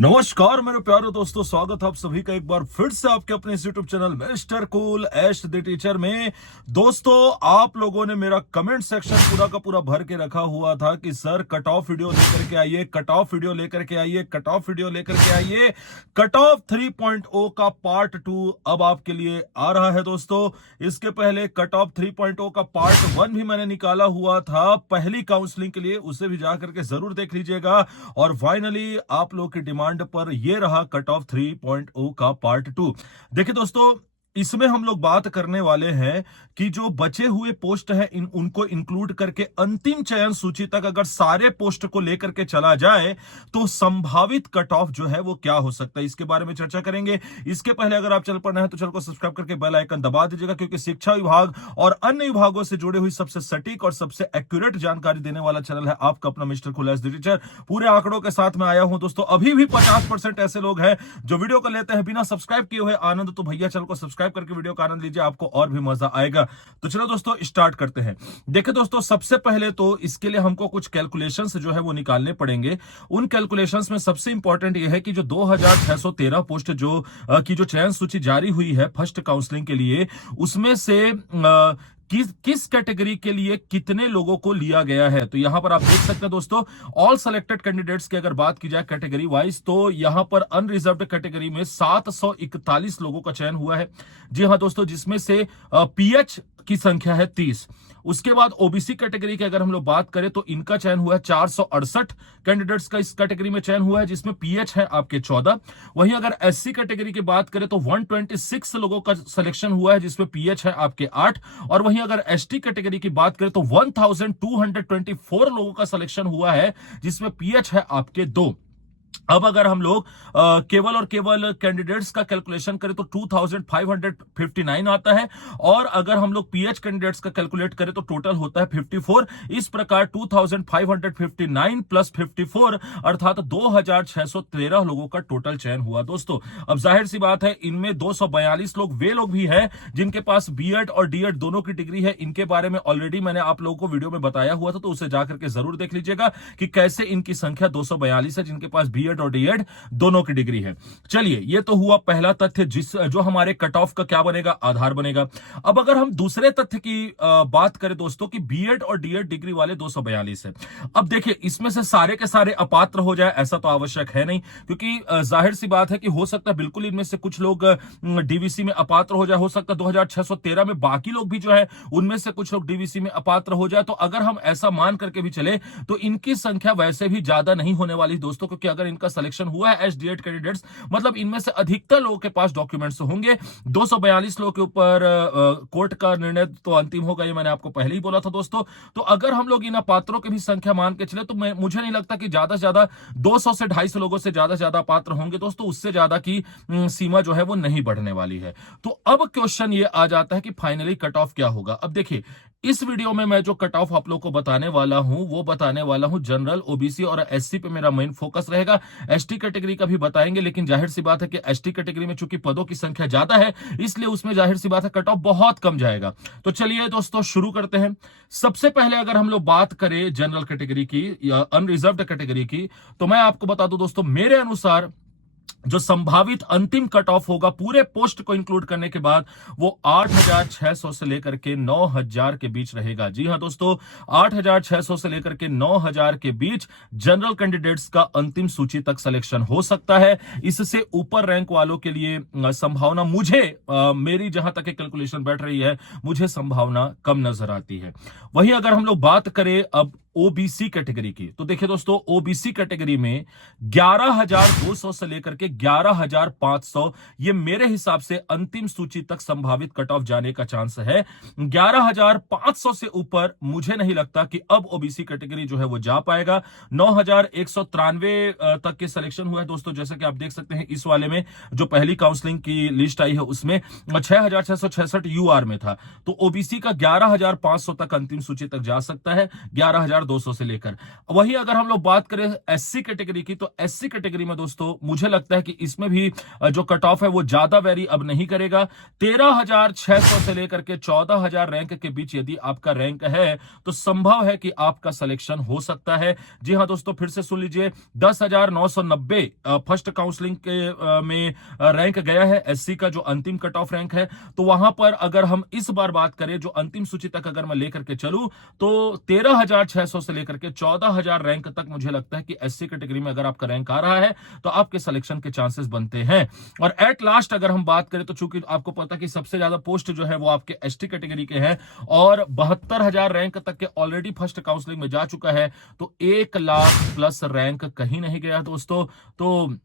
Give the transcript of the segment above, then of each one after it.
नमस्कार मेरे प्यारे दोस्तों, स्वागत है आप सभी का एक बार फिर से आपके अपने इस YouTube channel Mister Cool Ash the Teacher में। दोस्तों, आप लोगों ने मेरा कमेंट सेक्शन पूरा का पूरा भर के रखा हुआ था कि सर कट ऑफ वीडियो लेकर के आइए, कट ऑफ वीडियो लेकर के आइए, कट ऑफ वीडियो लेकर के आइए। कट ऑफ 3.0 का पार्ट 2 अब आपके लिए आ रहा है दोस्तों। इसके पहले कट ऑफ 3.0 का पार्ट 1 भी मैंने निकाला हुआ था पहली काउंसलिंग के लिए, उसे भी जाकर के जरूर देख लीजिएगा। और फाइनली आप लोग की डिमांड पर यह रहा कट ऑफ 3.0 का पार्ट 2। देखिए दोस्तों, इसमें हम लोग बात करने वाले हैं कि जो बचे हुए पोस्ट हैं उनको इंक्लूड करके अंतिम चयन सूची तक अगर सारे पोस्ट को लेकर के चला जाए तो संभावित कट ऑफ जो है वो क्या हो सकता है, इसके बारे में चर्चा करेंगे। इसके पहले अगर आप चल पड़ रहे हैं तो चैनल को सब्सक्राइब करके बेल आइकन दबा दीजिएगा, क्योंकि शिक्षा विभाग और अन्य विभागों से जुड़े हुई सबसे सटीक और सबसे एक्यूरेट जानकारी देने वाला चैनल है आपका अपना Mister Cool Ash the Teacher. पूरे आंकड़ों के साथ में आया हूं दोस्तों। अभी भी 50% ऐसे लोग हैं जो वीडियो को लेते हैं बिना सब्सक्राइब किए हुए आनंद, तो भैया चैनल को सब्सक्राइब करके वीडियो का आनंद लीजिए, आपको और भी मजा आएगा। तो चलो दोस्तों स्टार्ट करते हैं। देखिए दोस्तों, सबसे पहले तो इसके लिए हमको कुछ कैलकुलेशंस जो है वो निकालने पड़ेंगे। उन कैलकुलेशंस में सबसे इंपॉर्टेंट ये है कि जो 2613 पोस्ट की जो चयन सूची जारी हुई है फर्स्ट काउंसलिंग के लिए, उसमें से किस कैटेगरी के लिए कितने लोगों को लिया गया है। तो यहां पर आप देख सकते हैं दोस्तों, ऑल सेलेक्टेड कैंडिडेट्स की अगर बात की जाए कैटेगरी वाइज, तो यहां पर अनरिजर्व्ड कैटेगरी में 741 लोगों का चयन हुआ है। जी हां दोस्तों, जिसमें से पीएच की संख्या है 30। उसके बाद ओबीसी कैटेगरी की अगर हम लोग बात करें तो इनका चयन हुआ है 468 कैंडिडेट्स का इस कैटेगरी में चयन हुआ है, जिसमें पीएच है आपके 14। वहीं अगर एससी कैटेगरी की बात करें तो 126 लोगों का सिलेक्शन हुआ है, जिसमें पीएच है आपके 8। और वहीं अगर एसटी कैटेगरी की बात करें तो 1224 लोगों का सिलेक्शन हुआ है, जिसमें पीएच है आपके 2। अब अगर हम लोग केवल और केवल कैंडिडेट्स का कैलकुलेशन करें तो 2559 आता है, और अगर हम लोग पीएच कैंडिडेट्स का कैलकुलेट करें तो टोटल होता है 54। इस प्रकार 2559 प्लस 54 अर्थात 2613 लोगों का टोटल चयन हुआ दोस्तों। अब जाहिर सी बात है, इनमें 242 लोग वे लोग भी हैं जिनके पास बीएड और डीएड दोनों की डिग्री है। इनके बारे में ऑलरेडी मैंने आप लोगों को वीडियो में बताया हुआ था, तो उसे जाकर के जरूर देख लीजिएगा कि कैसे इनकी संख्या 242 है जिनके पास बीएड और डीएड दोनों की डिग्री है। चलिए, ये तो हुआ पहला तथ्य जो हमारे कट ऑफ का क्या बनेगा, आधार बनेगा। अब अगर हम दूसरे तथ्य की बात करें दोस्तों कि बीएड और डीएड डिग्री वाले 242 है। अब देखिए, इसमें से सारे के सारे अपात्र हो जाए ऐसा तो आवश्यक है नहीं, क्योंकि जाहिर सी बात है कि हो सकता है बिल्कुल इनमें से कुछ लोग डीवीसी में अपात्र हो जाए, हो सकता है 2613 में बाकी लोग भी जो है उनमें से कुछ लोग डीवीसी में अपात्र हो जाए। तो अगर हम ऐसा मान करके भी चले तो इनकी संख्या वैसे भी ज्यादा नहीं होने वाली दोस्तों, क्योंकि अगर इनका सिलेक्शन हुआ है एसडीएड कैंडिडेट्स, मतलब इनमें से अधिकतर लोगों के पास डॉक्यूमेंट्स होंगे। 242 लोगों के ऊपर कोर्ट का निर्णय तो अंतिम होगा, ये मैंने आपको पहले ही बोला था दोस्तों। तो अगर हम लोग इन अपात्रों की भी संख्या मान के चले तो मुझे नहीं लगता कि ज्यादा से ज्यादा 200 से 250 लोगों से ज्यादा पात्र होंगे दोस्तों। उससे ज्यादा की सीमा जो है वो नहीं बढ़ने वाली है। तो अब क्वेश्चन ये आ जाता है कि फाइनली कट ऑफ क्या होगा। अब देखिए, इस वीडियो में मैं जो कट ऑफ आप लोग को बताने वाला हूं वो बताने वाला हूं जनरल, ओबीसी और एससी पे मेरा मेन फोकस रहेगा। एसटी कैटेगरी का भी बताएंगे, लेकिन जाहिर सी बात है कि एसटी कैटेगरी में चूंकि पदों की संख्या ज्यादा है, इसलिए उसमें जाहिर सी बात है कट ऑफ बहुत कम जाएगा। तो चलिए दोस्तों शुरू करते हैं। सबसे पहले अगर हम लोग बात करें जनरल कैटेगरी की या अनरिजर्व्ड कैटेगरी की, तो मैं आपको बता दूं दोस्तों, मेरे अनुसार जो संभावित अंतिम कट ऑफ होगा पूरे पोस्ट को इंक्लूड करने के बाद, वो 8600 से लेकर के 9000 के बीच रहेगा। जी हां दोस्तों, 8600 से लेकर के 9000 के बीच जनरल कैंडिडेट्स का अंतिम सूची तक सिलेक्शन हो सकता है। इससे ऊपर रैंक वालों के लिए संभावना मेरी जहां तक कैलकुलेशन बैठ रही है, मुझे संभावना कम नजर आती है। वहीं अगर हम लोग बात करें अब ओबीसी कैटेगरी की, तो देखिए दोस्तों, ओबीसी कैटेगरी में 11200 से लेकर के 11500 ये मेरे हिसाब से अंतिम सूची तक संभावित कट ऑफ जाने का चांस है। 11500 से ऊपर मुझे नहीं लगता कि अब ओबीसी कैटेगरी जो है वो जा पाएगा। 9193 तक के सिलेक्शन हुआ है दोस्तों, जैसे कि आप देख सकते हैं इस वाले में जो पहली काउंसलिंग की लिस्ट आई है उसमें 6666 यूआर में था। तो ओबीसी का 11500 तक अंतिम सूची तक जा सकता है। 11200 6,200 से लेकर। वही अगर हम लोग बात करें एससी कैटेगरी की, तो एससी कैटेगरी में दोस्तों मुझे लगता है कि इसमें भी जो कट ऑफ है वो ज्यादा वेरी अब नहीं करेगा। 13,600 से लेकर के 14,000 रैंक के बीच यदि आपका रैंक है तो संभव है कि आपका सिलेक्शन हो सकता है। जी हां दोस्तों, फिर से सुन लीजिए, 10,990 फर्स्ट काउंसलिंग के में रैंक गया है एससी का, जो अंतिम कट ऑफ रैंक है। तो वहां पर अगर हम इस बार बात करें, जो अंतिम सूची तक अगर मैं लेकर के चलूं, तो 13,600 से लेकर के 14,000 रैंक तक मुझे लगता है कि एससी कैटेगरी में अगर आपका रैंक आ रहा है तो आपके सिलेक्शन के चांसेस बनते हैं। और एट लास्ट अगर हम बात करें तो चूंकि आपको पता कि सबसे ज्यादा पोस्ट जो है वो आपके एसटी कैटेगरी के हैं और 72,000 रैंक तक के ऑलरेडी फर्स्ट काउंसलिंग में जा चुका है, तो 1,00,000 प्लस रैंक कहीं नहीं गया दोस्तों। तो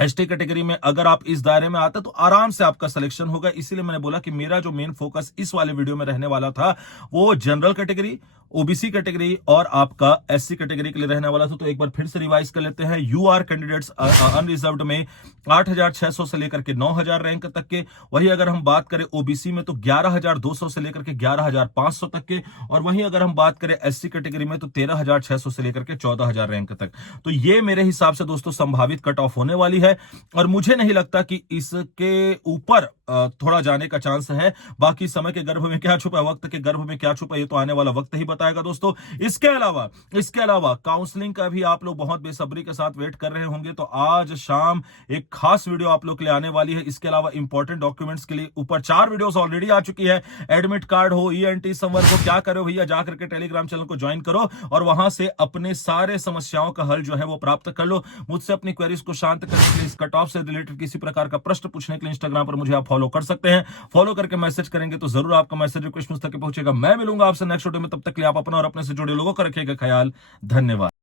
एसटी कैटेगरी में अगर आप इस दायरे में आते तो आराम से आपका सिलेक्शन होगा। इसीलिए मैंने बोला कि मेरा जो मेन फोकस इस वाले वीडियो में रहने वाला था वो जनरल कैटेगरी, ओबीसी कैटेगरी और आपका एससी कैटेगरी के लिए रहने वाला था। तो एक बार फिर से रिवाइज कर लेते हैं। यूआर कैंडिडेट्स अनरिजर्व्ड में 8,600 से लेकर के 9,000 रैंक तक के। वही अगर हम बात करें ओबीसी में तो 11,200 से लेकर के 11,500 तक के। और वहीं अगर हम बात करें एससी कैटेगरी में तो 13,600 से लेकर के 14,000 रैंक तक। तो ये मेरे हिसाब से दोस्तों संभावित कट ऑफ होने वाली है और मुझे नहीं लगता कि इसके ऊपर थोड़ा जाने का चांस है। बाकी समय के गर्भ में क्या छुपा, वक्त के गर्भ में क्या छुपा, ये तो आने वाला वक्त ही बताएगा दोस्तों। इसके अलावा काउंसलिंग का भी आप लोग बहुत बेसब्री के साथ वेट कर रहे होंगे, तो आज शाम एक खास वीडियो आप लोग के लिए आने वाली है। इसके अलावा इंपॉर्टेंट डॉक्यूमेंट्स के लिए ऊपर 4 वीडियोस ऑलरेडी आ चुकी है। एडमिट कार्ड हो, ईएनटी संवर्ग हो, क्या करो भैया, जाकर के टेलीग्राम चैनल को ज्वाइन करो और वहां से अपने सारे समस्याओं का हल जो है वो प्राप्त कर लो। मुझसे अपनी क्वेरीज को शांत करने के लिए, इस कट ऑफ से रिलेटेड किसी प्रकार का प्रश्न पूछने के लिए इंस्टाग्राम पर मुझे आप फॉलो कर सकते हैं। फॉलो करके मैसेज करेंगे तो जरूर आपका मैसेज रिक्वेस्ट मुझ तक पहुंचेगा। मैं मिलूंगा आपसे नेक्स्ट वीडियो में, तब तक के लिए आप अपना और अपने से जुड़े लोगों का रखिएगा ख्याल। धन्यवाद।